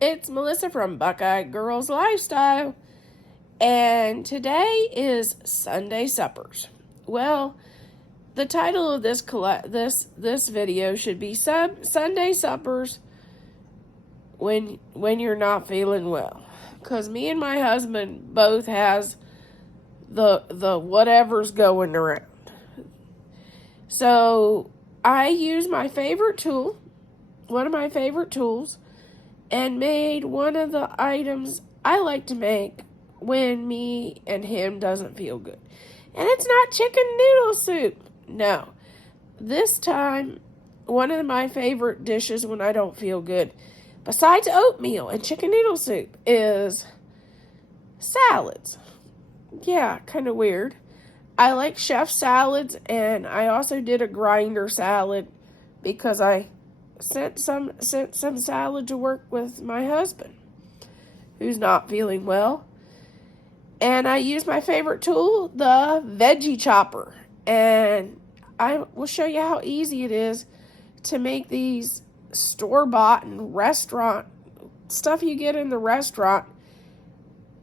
It's Melissa from Buckeye Girls Lifestyle, and today is Sunday Suppers. Well, the title of this video should be Sunday Suppers when you're not feeling well, because me and my husband both has the whatever's going around. So I use my favorite tool, one of my favorite tools, and made one of the items I like to make when me and him doesn't feel good. And it's not chicken noodle soup. No. This time, one of my favorite dishes when I don't feel good, besides oatmeal and chicken noodle soup, is salads. Yeah, kind of weird. I like chef salads, and I also did a grinder salad because I sent some salad to work with my husband, who's not feeling well. And I used my favorite tool, the veggie chopper. And I will show you how easy it is to make these store-bought and restaurant stuff you get in the restaurant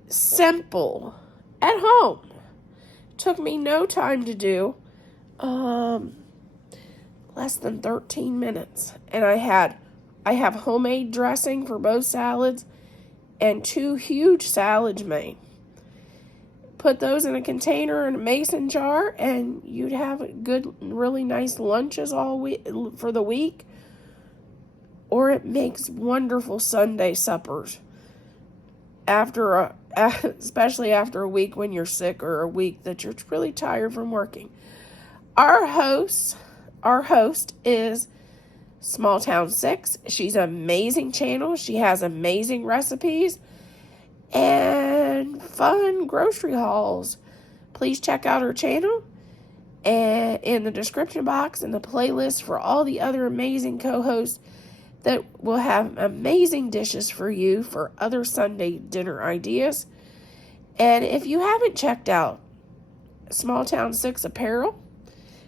simple at home. Took me no time to do. Less than 13 minutes. And I have homemade dressing for both salads and 2 huge salads made. Put those in a container in a mason jar, and you'd have good, really nice lunches all week for the week. Or it makes wonderful Sunday suppers especially after a week when you're sick, or a week that you're really tired from working. Our host is Small Town 6. She's an amazing channel. She has amazing recipes and fun grocery hauls. Please check out her channel, and in the description box and the playlist for all the other amazing co-hosts that will have amazing dishes for you for other Sunday dinner ideas. And if you haven't checked out Small Town 6 Apparel,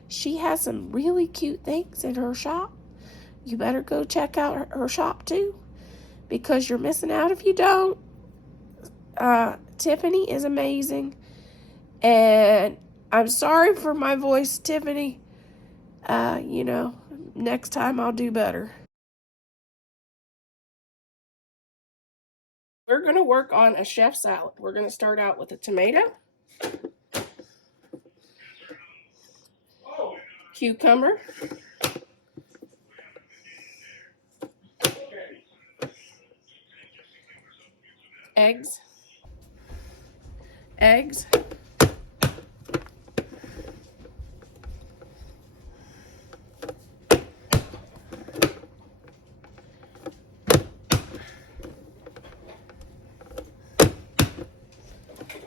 she has some really cute things in her shop. You better go check out her shop too, because you're missing out if you don't. Tiffany is amazing. And I'm sorry for my voice, Tiffany. Next time I'll do better. We're going to work on a chef salad. We're going to start out with a tomato, cucumber, eggs,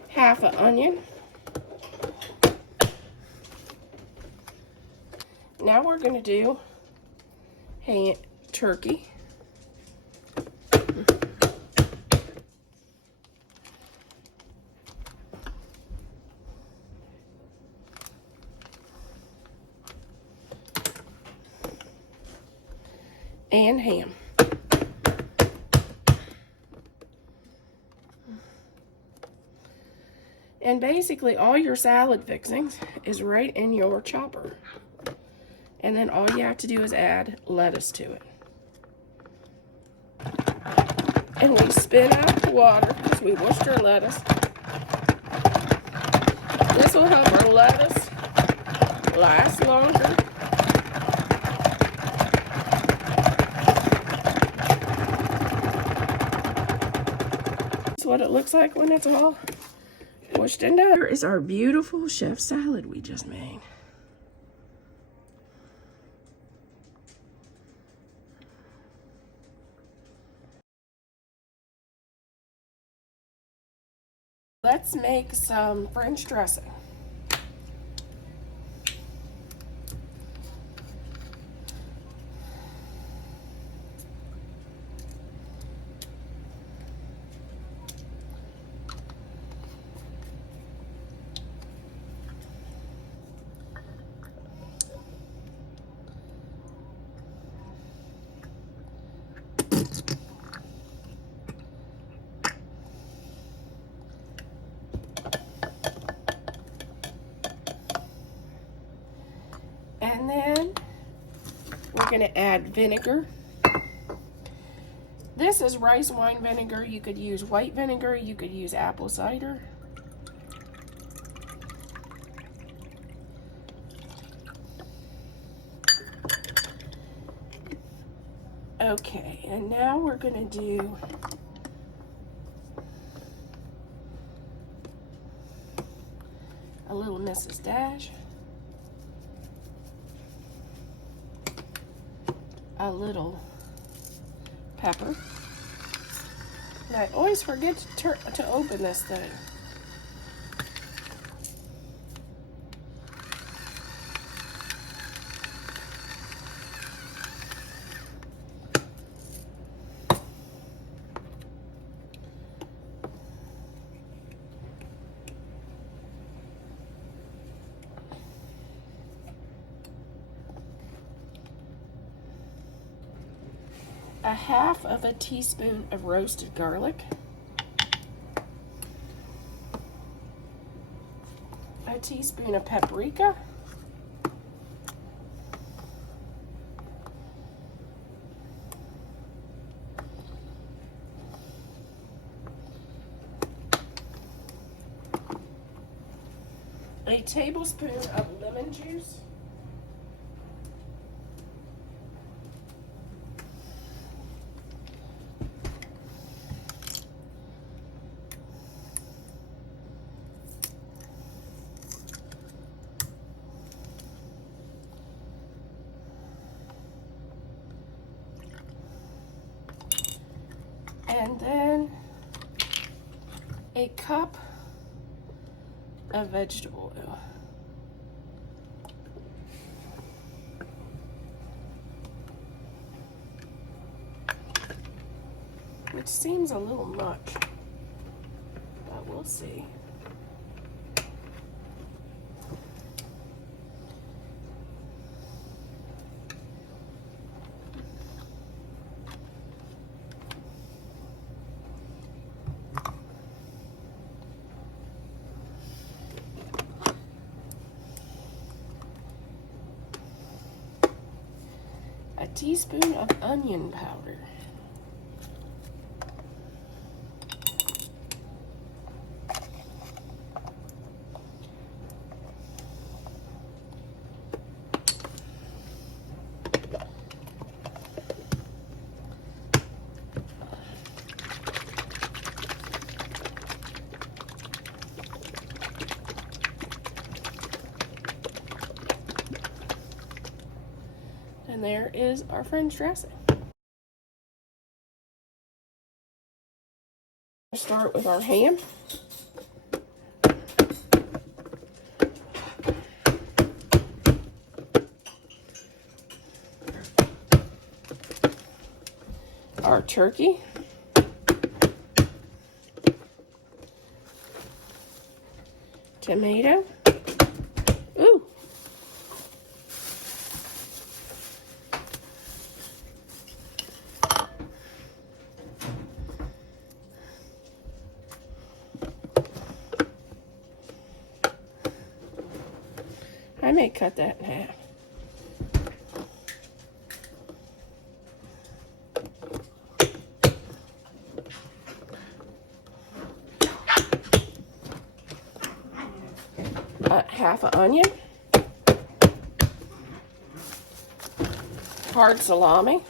half an onion. Now we're going to do turkey. And ham. And basically all your salad fixings is right in your chopper. And then all you have to do is add lettuce to it. And we spin out the water because we washed our lettuce. This will help our lettuce last longer. This is what it looks like when it's all washed and done. Here is our beautiful chef salad we just made. Let's make some French dressing. And then we're going to add vinegar. This is rice wine vinegar. You could use white vinegar. You could use apple cider. Okay, and now we're going to do a little Mrs. Dash, a little pepper. And I always forget to open this thing. A half of a teaspoon of roasted garlic, a teaspoon of paprika, a tablespoon of lemon juice, and then a cup of vegetable oil. Which seems a little much, but we'll see. A teaspoon of onion powder. And there is our French dressing. Start with our ham. Our turkey. Tomato. Ooh. I may cut that in half. Half an onion. Hard salami.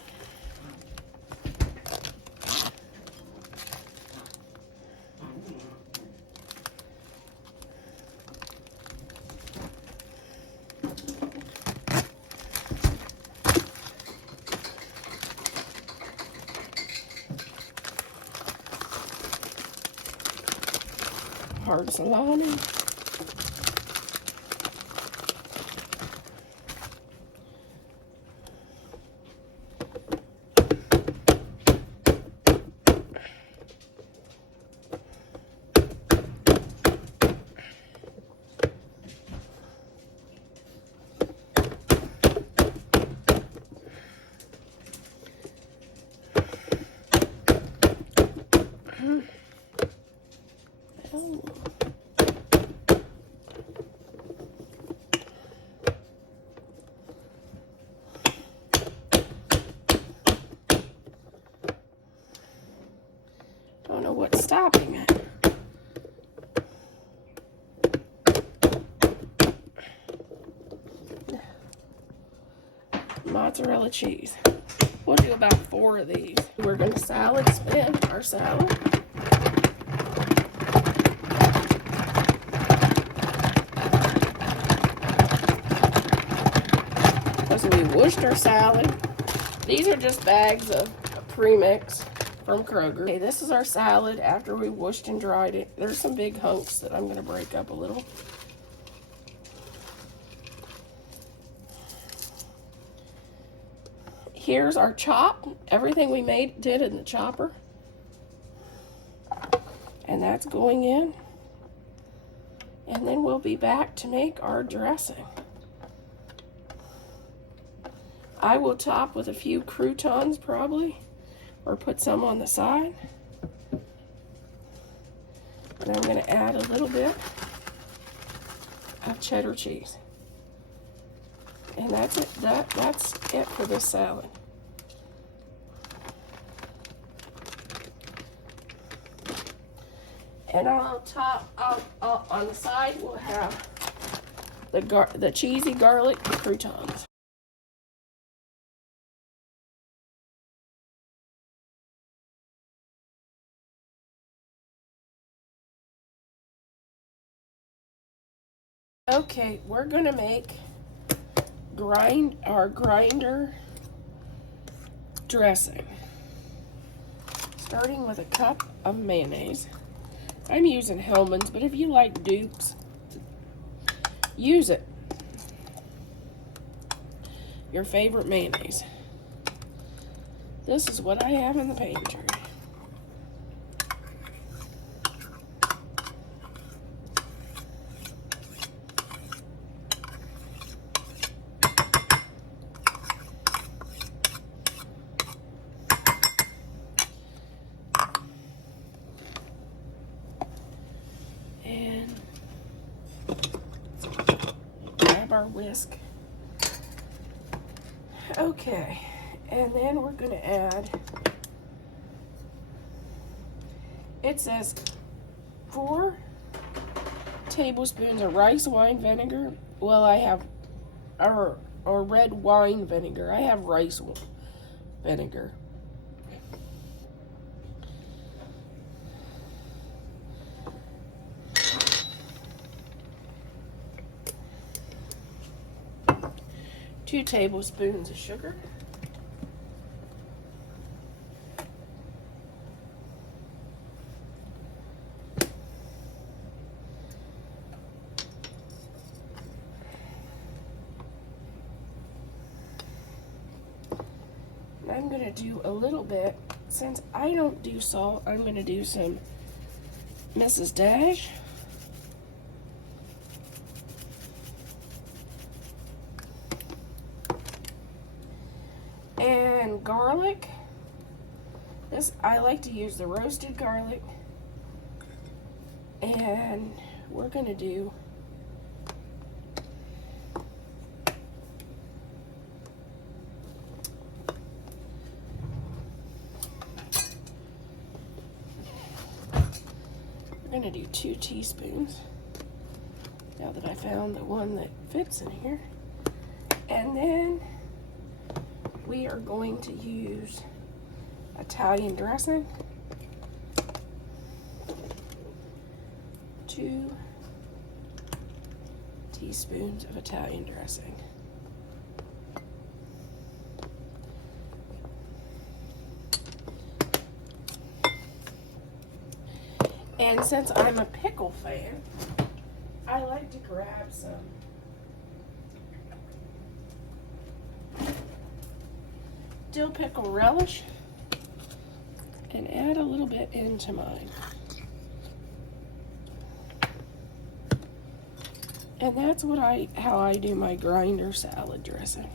Hard salami. Oh. mozzarella cheese. We'll do about 4 of these. We're going to salad spin our salad. So we whooshed our salad. These are just bags of premix from Kroger. Okay, this is our salad after we whooshed and dried it. There's some big hunks that I'm going to break up a little. Here's our chop. Everything we did in the chopper. And that's going in. And then we'll be back to make our dressing. I will top with a few croutons probably, or put some on the side. And I'm going to add a little bit of cheddar cheese. And that's it. That's it for this salad. And on the side we'll have the cheesy garlic croutons. Okay, we're gonna make our grinder dressing. Starting with a cup of mayonnaise. I'm using Hellmann's, but if you like Duke's, use it. Your favorite mayonnaise. This is what I have in the pantry. And grab our whisk. Okay, and then we're going to add, it says 4 tablespoons of rice wine vinegar. Well, I have, or red wine vinegar. I have rice vinegar. Two tablespoons of sugar. And I'm going to do a little bit, since I don't do salt, I'm going to do some Mrs. Dash. And garlic. This, I like to use the roasted garlic. And we're going to do we're going to do 2 teaspoons. Now that I found the one that fits in here. And then we are going to use Italian dressing. 2 teaspoons of Italian dressing. And since I'm a pickle fan, I like to grab some dill pickle relish and add a little bit into mine. And that's what how I do my grinder salad dressing.